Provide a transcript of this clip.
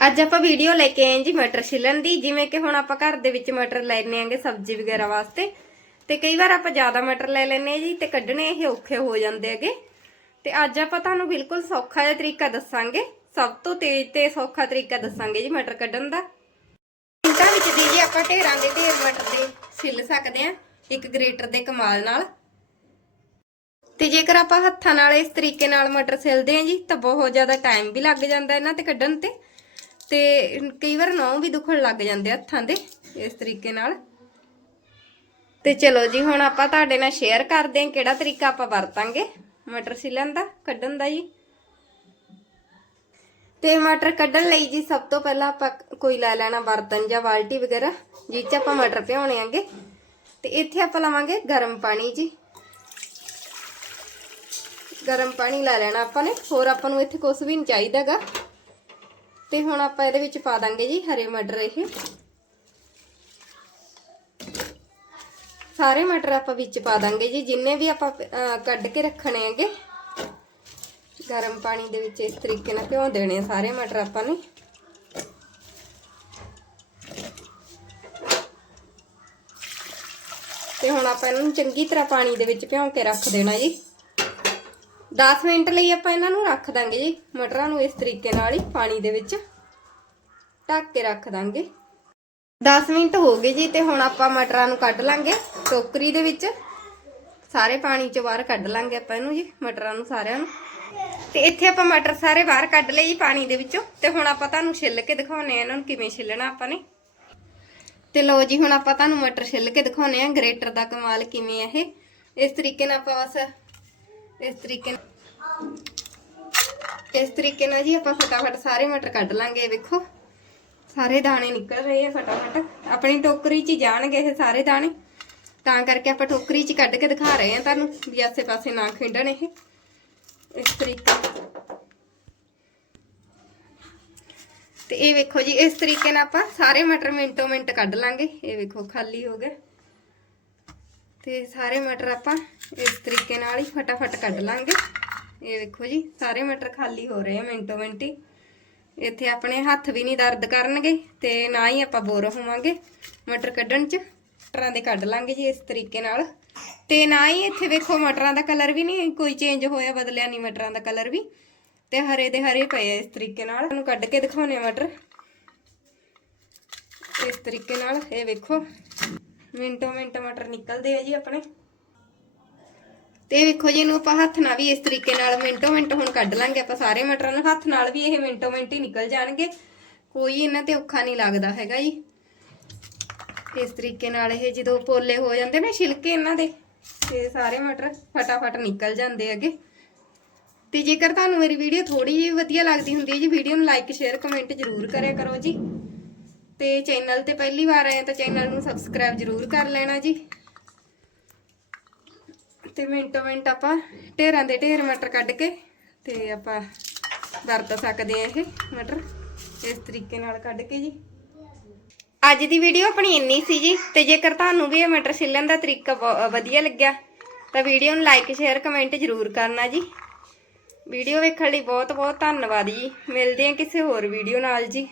ਅੱਜ ਆਪਾਂ ਵੀਡੀਓ ਲੈ ਕੇ ਆਏ ਜੀ ਮਟਰ ਛਿੱਲਣ ਦੀ, ਜਿਵੇਂ ਕਿ ਹੁਣ ਆਪਾਂ ਘਰ ਦੇ ਵਿੱਚ ਮਟਰ ਲੈਣੇ ਆਂਗੇ ਸਬਜ਼ੀ ਵਗੈਰਾ ਵਾਸਤੇ। ਤੇ ਕਈ ਵਾਰ ਆਪਾਂ ਜ਼ਿਆਦਾ ਮਟਰ ਲੈ ਲੈਨੇ ਆ ਜੀ ਤੇ ਕੱਢਣੇ ਇਹ ਔਖੇ ਹੋ ਜਾਂਦੇ ਹੈਗੇ। ਤੇ ਅੱਜ ਆਪਾਂ ਤੁਹਾਨੂੰ ਬਿਲਕੁਲ ਸੌਖਾ ਜਿਹਾ ਤਰੀਕਾ ਦੱਸਾਂਗੇ। ਸਭ ਤੋਂ ਤੇਜ਼ ਤੇ ਸੌਖਾ ਤਰੀਕਾ ਦੱਸਾਂਗੇ ਜੀ ਮਟਰ ਕੱਢਣ ਦਾ। ਮਿੰਟਾਂ ਵਿੱਚ ਦੀ ਜੀ ਆਪਾਂ ਢੇਰਾਂ ਦੇ ਢੇਰ ਮਟਰ ਦੇ ਛਿੱਲ ਸਕਦੇ ਆ ਇੱਕ ਗ੍ਰੇਟਰ ਦੇ ਕਮਾਲ ਨਾਲ। ਤੇ ਜੇਕਰ ਆਪਾਂ ਹੱਥਾਂ ਨਾਲ ਇਸ ਤਰੀਕੇ ਨਾਲ ਮਟਰ ਛਿਲਦੇ ਆ ਜੀ, ਤਾਂ ਬਹੁਤ ਜ਼ਿਆਦਾ ਟਾਈਮ ਵੀ ਲੱਗ ਜਾਂਦਾ ਇਹਨਾਂ ਤੇ ਕੱਢਣ ਤੇ। ਤੇ ਕਈ ਵਾਰ ਨੌ ਵੀ ਦੁਖਣ ਲੱਗ ਜਾਂਦੇ ਹੱਥਾਂ ਦੇ, ਇਸ ਤਰੀਕੇ ਨਾਲ। ਤੇ ਚਲੋ ਜੀ, ਹੁਣ ਆਪਾਂ ਤੁਹਾਡੇ ਨਾਲ ਸ਼ੇਅਰ ਕਰਦੇ ਹਾਂ ਕਿਹੜਾ ਤਰੀਕਾ ਆਪਾਂ ਵਰਤਾਂਗੇ। ਮਟਰ ਛਿੱਲਣ ਦਾ, ਕੱਢਣ ਦਾ ਜੀ। ਤੇ ਮਟਰ ਕੱਢਣ ਲਈ ਜੀ, ਸਭ ਤੋਂ ਪਹਿਲਾਂ ਆਪਾਂ ਕੋਈ ਲੈ ਲੈਣਾ ਬਰਤਨ ਜਾਂ ਬਾਲਟੀ ਵਗੈਰਾ, ਜਿਹ 'ਚ ਆਪਾਂ ਮਟਰ ਭਿਉਣੇ ਆਂਗੇ। ਤੇ ਇੱਥੇ ਆਪਾਂ ਲਵਾਂਗੇ ਗਰਮ ਪਾਣੀ ਜੀ। ਗਰਮ ਪਾਣੀ ਲੈ ਲੈਣਾ ਆਪਾਂ ਨੇ। ਹੋਰ ਆਪਾਂ ਨੂੰ ਇੱਥੇ ਕੁਝ ਵੀ ਨਹੀਂ ਚਾਹੀਦਾਗਾ ਤੇ ਹੁਣ ਆਪਾਂ ਇਹਦੇ ਵਿੱਚ ਪਾ ਦਾਂਗੇ ਜੀ ਹਰੇ ਮਟਰ ਇਹ। ਸਾਰੇ ਮਟਰ ਆਪਾਂ ਵਿੱਚ ਪਾ ਦਾਂਗੇ ਜੀ, ਜਿੰਨੇ ਵੀ ਆਪਾਂ ਕੱਢ ਕੇ ਰੱਖਣੇ ਹੈਗੇ। ਗਰਮ ਪਾਣੀ ਦੇ ਵਿੱਚ ਇਸ ਤਰੀਕੇ ਨਾਲ ਭਿਉਂ ਦੇਣੇ ਆ ਸਾਰੇ ਮਟਰ ਆਪਾਂ ਨੇ। ਤੇ ਹੁਣ ਆਪਾਂ ਇਹਨੂੰ ਚੰਗੀ ਤਰ੍ਹਾਂ ਪਾਣੀ ਦੇ ਵਿੱਚ ਭਿਉਂ ਕੇ ਰੱਖ ਦੇਣਾ ਜੀ। 10 ਮਿੰਟ ਲਈ ਆਪਾਂ ਇਹਨਾਂ ਨੂੰ ਰੱਖ ਦਾਂਗੇ ਜੀ, ਮਟਰਾਂ ਨੂੰ ਇਸ ਤਰੀਕੇ ਨਾਲ ਹੀ ਪਾਣੀ ਦੇ ਵਿੱਚ ਢੱਕ ਕੇ ਰੱਖ ਦਾਂਗੇ। 10 ਮਿੰਟ ਹੋ ਗਏ ਜੀ ਤੇ ਹੁਣ ਆਪਾਂ ਮਟਰਾਂ ਨੂੰ ਕੱਢ ਲਾਂਗੇ, ਟੋਕਰੀ ਦੇ ਵਿੱਚ। ਸਾਰੇ ਪਾਣੀ ਚੋਂ ਬਾਹਰ ਕੱਢ ਲਾਂਗੇ ਆਪਾਂ ਇਹਨੂੰ ਜੀ, ਮਟਰਾਂ ਨੂੰ ਸਾਰਿਆਂ ਨੂੰ। ਤੇ ਇੱਥੇ ਆਪਾਂ ਮਟਰ ਸਾਰੇ ਬਾਹਰ ਕੱਢ ਲਏ ਜੀ ਪਾਣੀ ਦੇ ਵਿੱਚੋਂ। ਤੇ ਹੁਣ ਆਪਾਂ ਤੁਹਾਨੂੰ ਛਿੱਲ ਕੇ ਦਿਖਾਉਨੇ ਆ ਇਹਨਾਂ ਨੂੰ ਕਿਵੇਂ ਛਿੱਲਣਾ ਆਪਾਂ ਨੇ। ਤੇ ਲਓ ਜੀ, ਹੁਣ ਆਪਾਂ ਤੁਹਾਨੂੰ ਮਟਰ ਛਿੱਲ ਕੇ ਦਿਖਾਉਨੇ ਆ ਗ੍ਰੇਟਰ ਦਾ ਕਮਾਲ ਕਿਵੇਂ ਆ ਇਹ। ਇਸ ਤਰੀਕੇ ਨਾਲ ਆਪਾਂ ਬਸ ਇਸ ਤਰੀਕੇ ਨਾਲ ਇਸ ਤਰੀਕੇ ਨਾਲ ਜੀ ਆਪਾਂ ਫਟਾਫਟ ਸਾਰੇ ਮਟਰ ਕੱਢ ਲਾਂਗੇ ਇਹ ਵੇਖੋ। ਸਾਰੇ ਦਾਣੇ ਨਿਕਲ ਰਹੇ ਆ ਫਟਾਫਟ। ਆਪਣੀ ਟੋਕਰੀ 'ਚ ਹੀ ਜਾਣਗੇ ਇਹ ਸਾਰੇ ਦਾਣੇ। ਤਾਂ ਕਰਕੇ ਆਪਾਂ ਟੋਕਰੀ 'ਚ ਕੱਢ ਕੇ ਦਿਖਾ ਰਹੇ ਆ ਤੁਹਾਨੂੰ ਵੀ ਆਸੇ ਪਾਸੇ ਨਾ ਖਿੰਡਣ ਇਹ। ਇਸ ਤਰੀਕੇ ਤੇ ਇਹ ਵੇਖੋ ਜੀ, ਇਸ ਤਰੀਕੇ ਨਾਲ ਆਪਾਂ ਸਾਰੇ ਮਟਰ ਮਿੰਟੋ ਮਿੰਟ ਕੱਢ ਲਾਂਗੇ। ਇਹ ਵੇਖੋ, ਖਾਲੀ ਹੋ ਗਿਆ। ਤੇ ਸਾਰੇ ਮਟਰ ਆਪਾਂ ਇਸ ਤਰੀਕੇ ਨਾਲ ਹੀ ਫਟਾਫਟ ਕੱਢ ਲਾਂਗੇ। ਇਹ ਵੇਖੋ ਜੀ, ਸਾਰੇ ਮਟਰ ਖਾਲੀ ਹੋ ਰਹੇ ਆ ਮਿੰਟੋ ਮਿੰਟੀ ਇੱਥੇ ਆਪਣੇ ਹੱਥ ਵੀ ਨਹੀਂ ਦਰਦ ਕਰਨਗੇ ਤੇ ਨਾ ਹੀ ਆਪਾਂ ਬੋਰ ਹੋਵਾਂਗੇ ਮਟਰ ਕੱਢਣ 'ਚ। ਮਟਰਾਂ ਦੇ ਕੱਢ ਲਾਂਗੇ ਜੀ ਇਸ ਤਰੀਕੇ ਨਾਲ। ਤੇ ਨਾ ਹੀ ਇੱਥੇ ਵੇਖੋ ਮਟਰਾਂ ਦਾ ਕਲਰ ਵੀ ਨਹੀਂ, ਕੋਈ ਚੇਂਜ ਹੋਇਆ, ਬਦਲਿਆ ਨਹੀਂ ਮਟਰਾਂ ਦਾ ਕਲਰ ਵੀ। ਤੇ ਹਰੇ ਦੇ ਹਰੇ ਪਏ ਇਸ ਤਰੀਕੇ ਨਾਲ। ਤੁਹਾਨੂੰ ਕੱਢ ਕੇ ਦਿਖਾਉਣੇ ਆ ਮਟਰ। ਇਸ ਤਰੀਕੇ ਨਾਲ, ਇਹ ਵੇਖੋ। ਮਿੰਟੋ ਮਿੰਟ ਮਟਰ ਨਿਕਲਦੇ ਆ ਜੀ ਆਪਣੇ। ਤੇ ਵੇਖੋ ਜੀ, ਇਹਨੂੰ ਆਪਾਂ ਹੱਥ ਨਾਲ ਵੀ ਇਸ ਤਰੀਕੇ ਨਾਲ ਮਿੰਟੋ ਮਿੰਟ ਹੁਣ ਕੱਢ ਲਾਂਗੇ। ਆਪਾਂ ਸਾਰੇ ਮਟਰਾਂ ਨੂੰ ਹੱਥ ਨਾਲ ਵੀ ਇਹ ਮਿੰਟੋ ਮਿੰਟ ਹੀ ਨਿਕਲ ਜਾਣਗੇ। ਕੋਈ ਇਹਨਾਂ ਤੇ ਔਖਾ ਨਹੀਂ ਲੱਗਦਾ ਹੈਗਾ ਜੀ। ਇਸ ਤਰੀਕੇ ਨਾਲ ਇਹ ਜਦੋਂ ਪੋਲੇ ਹੋ ਜਾਂਦੇ ਨੇ ਛਿਲਕੇ ਇਹਨਾਂ ਦੇ, ਤੇ ਸਾਰੇ ਮਟਰ ਫਟਾਫਟ ਨਿਕਲ ਜਾਂਦੇ ਹੈਗੇ। ਤੇ ਜੇਕਰ ਤੁਹਾਨੂੰ ਮੇਰੀ ਵੀਡੀਓ ਥੋੜੀ ਜਿਹੀ ਵਧੀਆ ਲੱਗਦੀ ਹੁੰਦੀ ਹੈ ਜੀ, ਵੀਡੀਓ ਨੂੰ ਲਾਈਕ ਸ਼ੇਅਰ ਕਮੈਂਟ ਜ਼ਰੂਰ ਕਰਿਆ ਕਰੋ ਜੀ। ਤੇ ਚੈਨਲ ਤੇ ਪਹਿਲੀ ਵਾਰ ਆਏ ਤਾਂ ਚੈਨਲ ਨੂੰ ਸਬਸਕ੍ਰਾਈਬ ਜ਼ਰੂਰ ਕਰ ਲੈਣਾ ਜੀ। ਤੇ ਮਿੰਟੋ ਮਿੰਟ ਆਪਾਂ ਢੇਰਾਂ ਦੇ ਢੇਰ ਮਟਰ ਕੱਢ ਕੇ ਤੇ ਆਪਾਂ ਵਰਤ ਸਕਦੇ ਆ ਇਹ ਮਟਰ ਇਸ ਤਰੀਕੇ ਨਾਲ ਕੱਢ ਕੇ ਜੀ। ਅੱਜ ਦੀ ਵੀਡੀਓ ਆਪਣੀ ਇੰਨੀ ਸੀ ਜੀ, ਤੇ ਜੇਕਰ ਤੁਹਾਨੂੰ ਵੀ ਇਹ ਮਟਰ ਛਿੱਲਣ ਦਾ ਤਰੀਕਾ ਬਹੁ- ਵਧੀਆ ਲੱਗਿਆ, ਤਾਂ ਵੀਡੀਓ ਨੂੰ ਲਾਈਕ ਸ਼ੇਅਰ ਕਮੈਂਟ ਜ਼ਰੂਰ ਕਰਨਾ ਜੀ। ਵੀਡੀਓ ਵੇਖਣ ਲਈ ਬਹੁਤ ਬਹੁਤ ਧੰਨਵਾਦ ਜੀ। ਮਿਲਦੇ ਹਾਂ ਕਿਸੇ ਹੋਰ ਵੀਡੀਓ ਨਾਲ ਜੀ।